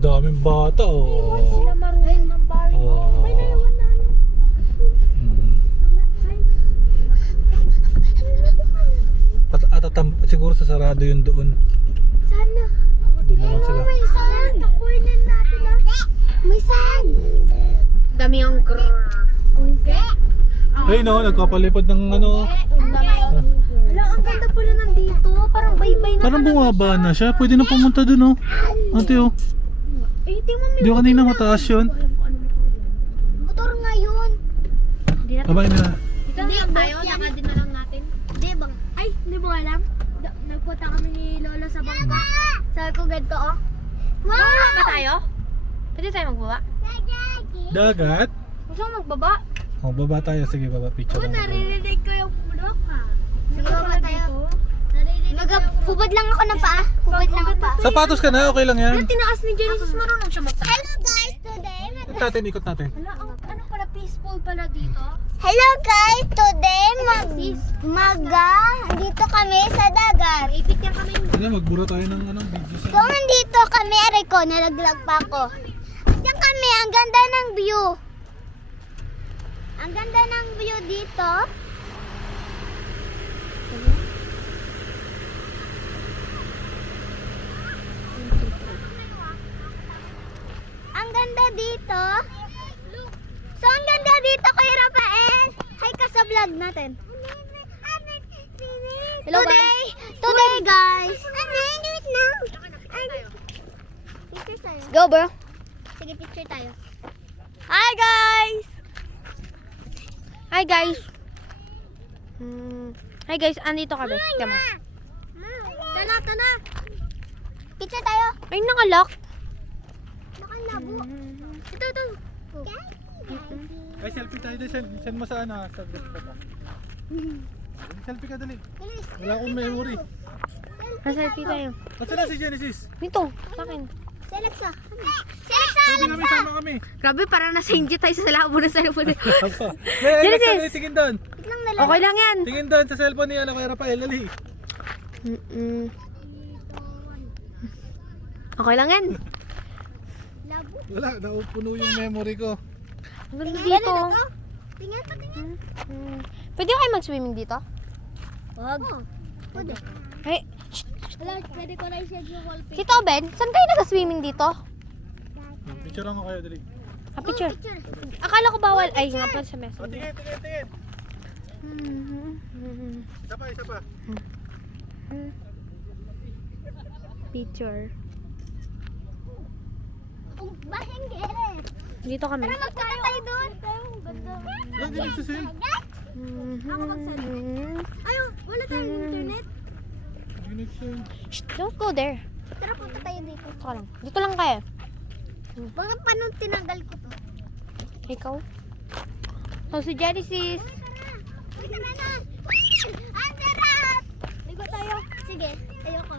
daming bata oh. Sila marunong ng bali. Oh. May naiwan na ano. Siguro sa sarado yun doon. Sana. Doon naman sila. May sand. Takuinin natin ah. May sand. Dami ang ungke. Ay no, nagkapalipad ng ano. Ala, ang ganda pala nandito. Parang baybay na. Parang bumaba na siya. Pwede na pumunta doon oh. Ate oh. Eh, tingnan mo. Di ba kanina mataas yun? Motor ngayon. Abay na. Dito lang tayo. Lakadin na lang natin. Di bang? Ay, di mo alam? Nagpunta kami ni Lola sa bangka. Sabi ko ganito oh. Wow! Ba tayo? Pwede tayo magbaba? Dagat? Gusto mo magbaba? Oh, baba tayo. Sige, baba. Picture lang. Naririnig ko yung bulok ha. Sige, baba tayo. Hubad lang ako ng paa. Hubad lang ako pa. Sapatos ka na. Okay lang yan. Tinaas ni Genesis, marunong siya magpaa. Hello guys, today. Ikot natin. Ano pala, peaceful pala dito? Hello guys, today dito kami sa dagat. Ipit yan kami. Ano, magbura tayo ng video sa... Kung nandito kami, aray ko, nalaglag pa ako. Diyan kami, ang ganda ng view. Ang ganda ng view dito. Ang ganda dito. So, ang ganda dito kay Rafael. Hi ka sa vlog natin. Hello, Today guys. Go bro. Sige, picture tayo. Hi guys! Hi guys! Hi guys, andito kami. Tama. Tana. Picture tayo. Ay, nakalock. Nakalabo. Ito. Ay, selfie tayo. Send mo sa ano. Sa group ko pa. Selfie ka dali. Wala akong memory. Selfie tayo. Asa na si Genesis? Dito, sa akin. Si Alexa. Sabi kami, sama kami. Grabe, parang nasa injit tayo sa labo ng cellphone. Genesis! Tingin doon. Tignan na lang. Okay lang yan. Tingin doon sa cellphone ni ano kay Rafael. Dali. Okay lang yan. Labo. Wala, naupuno yung memory ko. Ang ganda dito. Tingnan pa, tingnan. Pwede kayo mag-swimming dito? Wag. Pwede. Ay, Wala, pwede ko na i-share yung wallpaper. Tito Ben, saan kayo nag-swimming dito? Picture lang ko kayo dali. Picture. Akala ko bawal. Ay, nga pala sa message. Tingin. Isa pa. Picture. Bahing gere. Dito kami. Tara, magkano tayo doon? Ganda. Wala, hindi nagsasend. Ako mag-send. Ayaw, wala tayong internet. Hindi nagsasend. Shh, don't go there. Tara, punta tayo dito. Dito lang. Dito lang kayo. Mga panong tinanggal ko to. Ikaw. Oh, si Genesis. Tignan na. Ang sarap! Ligo tayo. Sige, ayoko.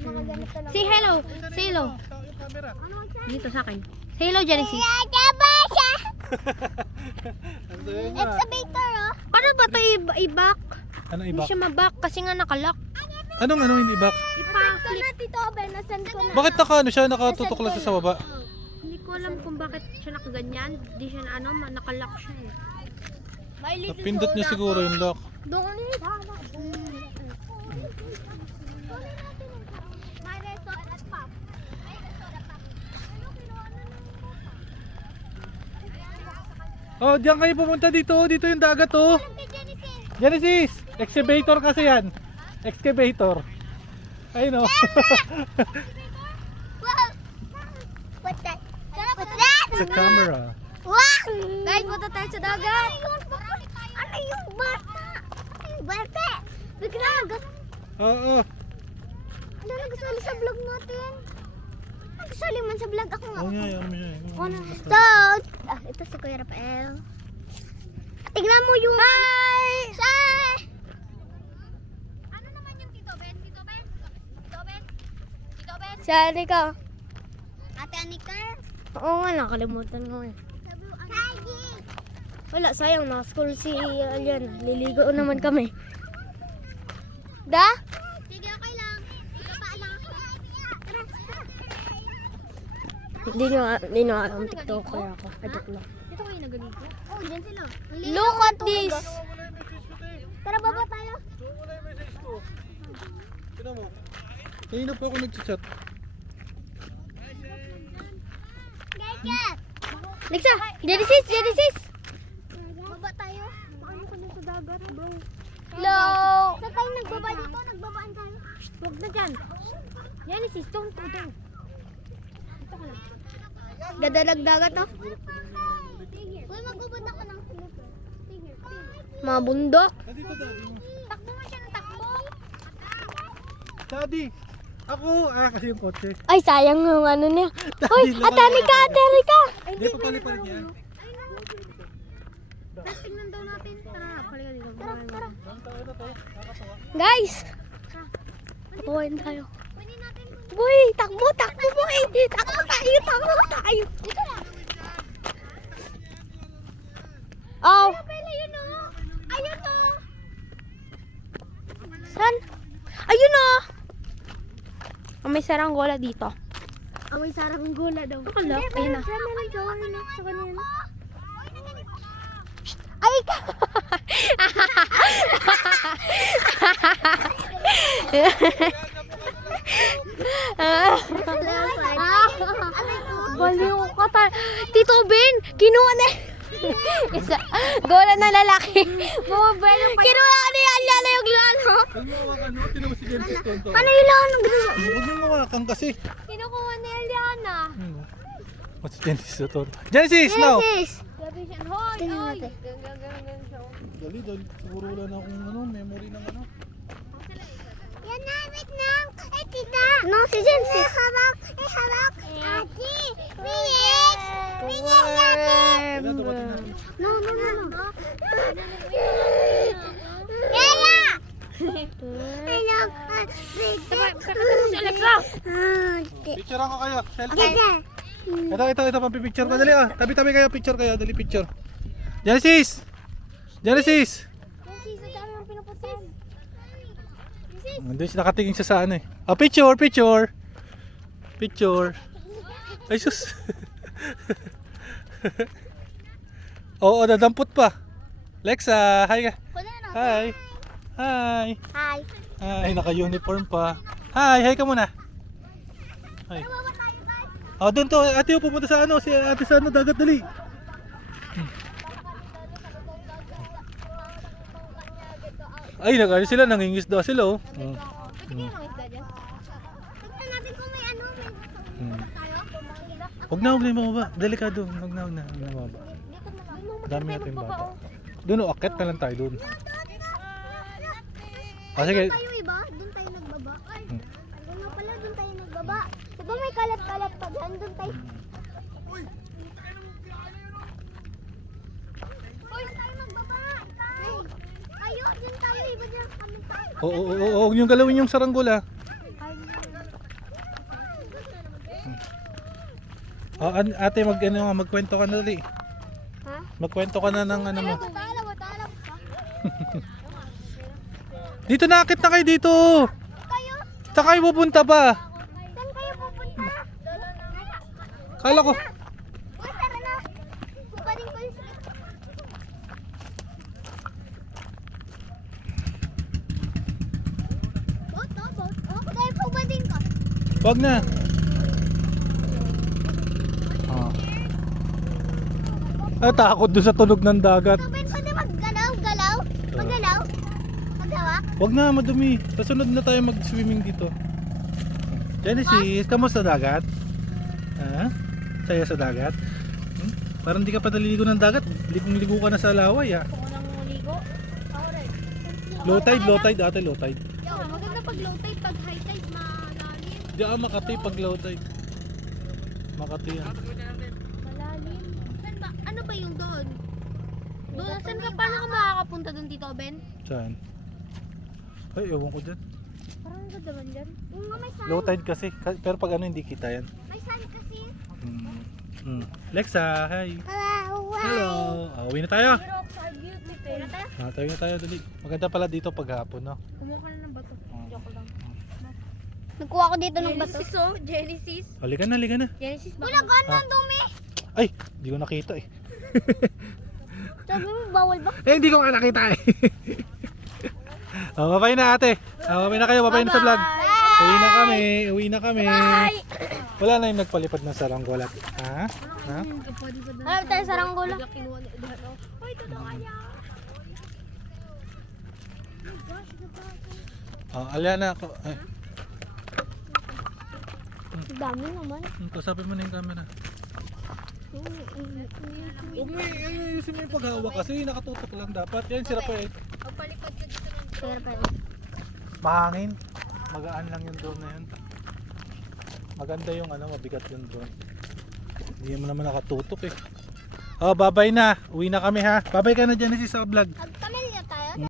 Mga ganito lang. Say hello. Say hello. Yung camera. Dito sa akin. Say hello, Genesis. Taba siya! Ang sayo nga. Excavator, oh. Paano ba ito i-back? Ano Hindi ibak? siya ma-back kasi nga nakalock. Anong hindi ibak? Ito na, Tito Ben. Nasend ko na. Bakit siya nakatutok lang siya sa baba? Hindi ko alam kung bakit siya nakaganyan. Hindi siya nakalock siya eh. Napindot niya siguro yung lock. Doon ulit. Oh, diyan kayo pumunta dito. Dito yung dagat oh. Genesis! Excavator kasi yan. Excavator. Ayun oh. What's that? What's that? Sa camera. Wow! Guys, punta tayo sa dagat. Ano yung bata? Ano yung bata? Bigla Oo. ano nagsali sa vlog natin? Nagsali man sa vlog ako nga. Oo nga, yan mo siya. So, ito si Kuya Rafael. Tignan mo yung... Hi! Hi! Ano naman yung Tito Ben? Tito Ben? Tito Ben? Tito Ben? Si Anika. Ate Anika? Oo nga, nakalimutan ko eh. Wala, sayang na. School si Alian. Liligo naman kami. Da? Sige, okay lang. Ito pa lang. Tara. Hindi nyo alam TikTok kaya ako. I don't know. Dito kayo nagaligo. Oh, dyan sila. Look at this! Tara, baba tayo. Wala yung message ko. Tignan mo. Kanina pa ako nag-chat. Lexa, Genesis! Baba tayo. Paano ka na sa dagat, bro? Hello! Saan tayo nagbaba dito? Nagbabaan tayo. Huwag na dyan. Genesis, don't. Ganda ng dagat, no? Uy, magbubad ako ng slip. Mga bundok. Nandito daddy mo. Takbo mo siya ng takbo. Daddy! Ako! Kasi yung kotse. Ay, sayang yung ano niya. Uy, Daddy, atani ka, atani ka! Hindi pa palipalit yan. Tingnan daw natin. Tara, palikan dito. Tara. Guys! Takuhain tayo. Boy, takbo boy! Takbo tayo! Dito lang. Oh! Ayun, no? Ayun, no? Saan? Ayun o! May saranggola dito. May saranggola daw. Akala, ayun na. Sa kanina. Ay, ka! Baliw ka tayo. Tito Ben, kinuha na. Isa, gola na lalaki. Kinuha na yan, lala yung lalo. Huwag mo hawakan mo. Tinan mo si Genesis tonto. Ano yung lang ng gusto? Huwag mo hawakan kasi. Kinukuha na Eliana. What's si Genesis na tonto? Genesis, now! Gabi siya, hoy, Tingnan hoy. natin. Dali. Siguro wala na akong memory ng ano. Yan na, wait lang. Eh, tita. No, si Genesis. Hawak. Ate. Phoenix. Kailan dumating natin? No. Yaya. Hello. Si Alexa. Picturean ko kayo. Selfie. Okay. Ito, pampipicture ko. Dali tabi-tabi kayo, picture kayo. Dali, picture. Genesis! Genesis, ang dami ng pinuputin. Doon siya nakatingin siya sa ano eh. Picture! Ay, sus! Oo, nadampot pa. Lexa, hi ka. Hi! Hi. Hi, naka-uniform pa. Hi ka muna. Hi. Baba tayo, guys. Doon to. Ate, pupunta sa ano. Si ate sa ano, dagat, dali. Ay, sila, nangingisda sila, oh. Tignan natin kung may ano. Tayo. Huwag na yung mababa. Delikado. Huwag na mababa. Dami natin baba. Doon, akit na lang tayo doon. Sige. Tayo iba, doon tayo nagbaba. Ay, ano pala, doon tayo nagbaba. Diba may kalat-kalat pa dyan? Doon tayo. Uy, doon tayo nagbaba. Ayun, doon tayo. Iba dyan kami tayo. Oo, huwag niyong galawin yung saranggola. Ate, magkwento ka na dali. Ha? Magkwento ka na ng ano mo. Tala. Dito nakakit na kayo dito. Kayo? Saan kayo pupunta pa? Saan kayo pupunta? Kala ko. Uy, tara na. Kuparin ko yung boat. Dahil puparin ko. Wag na. Takot doon sa tunog ng dagat. Tubin, pwede maggalaw? Maghawak? Wag na, madumi. Kasunod na tayo mag-swimming dito. Genesis, kamusta dagat? Ha? Saya sa dagat? Parang di ka pa naliligo ng dagat. Ligo ka na sa laway, ha? Ako nang muligo. Low tide, ate, low tide. Maganda pag low tide, pag high tide, malalim. Di Makati pag low tide. Makati yan. Malalim. Saan ba? Ano ba yung doon? Doon, saan ka? Paano ka makakapunta doon, Tito Ben? Saan? Ay, ewan ko dyan. Parang ang ganda man dyan. May sand. Low tide kasi. Pero pag ano, hindi kita yan. May sand kasi. Lexa, hi. Hello. Uwi na tayo. Rocks are beautiful. Tayo na tayo, dali. Maganda pala dito pag hapon, no? Kumuha ka na ng bato. Joke lang. Nagkuha ko dito ng bato. Genesis oh, Genesis. Halika na, halika na. Genesis ba? Wala, ganda dumi. Ay, hindi ko nakita eh. Sabi mo, bawal ba? Eh, hindi ko nga nakita eh. Oh, babay na ate. Babay na kayo, babay na sa vlog. Uwi na kami, uwi na kami. Wala na yung nagpalipad ng saranggola. Ha? Ha? Alam tayo sa ranggola. Ay, totoo kaya. Oh, Aliana ako. Ay, Dami naman. kasapin mo na yung camera. Huwag mo ayusin mo yung paghawak kasi nakatutok lang dapat. Yan, sira pa eh. Pagpalipad ka dito ng Kuya Rafael. Mahangin. Magaan lang yung drone na yun. Maganda yung ano, mabigat yung drone. Hindi mo naman nakatutok eh. Oh, babay na. Uwi na kami ha. Babay ka na Genesis sa vlog.